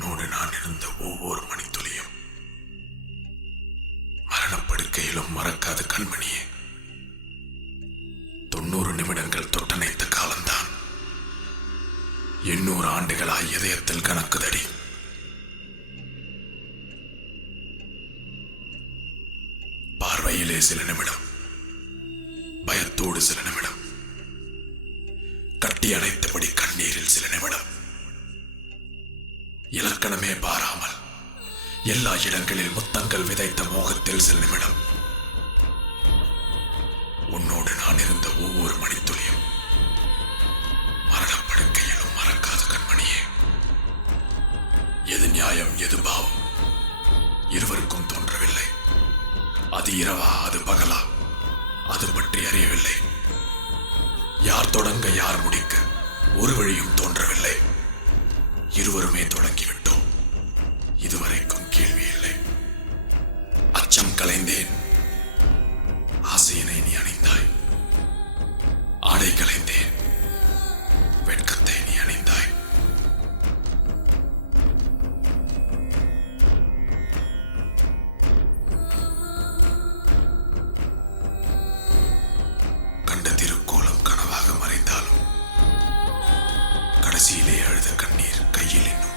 உன்னோடு நான் இருந்த ஒவ்வொரு மணித்துளியும் மரணப்படுக்கையிலும் மறக்காத கண்மணியே. 90 நிமிடங்கள் தொட்டணைத்த காலம்தான் 800 ஆண்டுகளாய் இதயத்தில் கணக்குதடி. பார்வையிலே சில நிமிடம், பயத்தோடு சில நிமிடம், கட்டி அணைத்தபடி கண்ணீரில் சில நிமிடம், இலக்கணமே பாராமல் எல்லா இடங்களில் முத்தங்கள் விதைத்த மோகத்தில் சில நிமிடம். உன்னோடு நான் இருந்த ஒவ்வொரு மணித்துளியும் மரணப்படுக்கையிலும் மறக்காத கண்மணியே. எது நியாயம் எது பாவம் இருவருக்கும் தோன்றவில்லை. அது இரவா அது பகலா அது பற்றி அறியவில்லை. யார் தொடங்க யார் முடிக்க ஒரு வழியும் தோன்றவில்லை. இருவருமே தொடங்கிவிட்டோம். இதுவரைக்கும் கேள்வி இல்லை. அச்சம் கலைந்தேன். ஆசையினை நீ அணிந்தாய். ஆடை கலைந்தேன். வெட்கத்தை நீ அணிந்தாய். கண்ட திருக்கோலம் கனவாக மறைந்தாலும் கடைசியிலே அழுத கண்ணீர் கையில் இன்னும்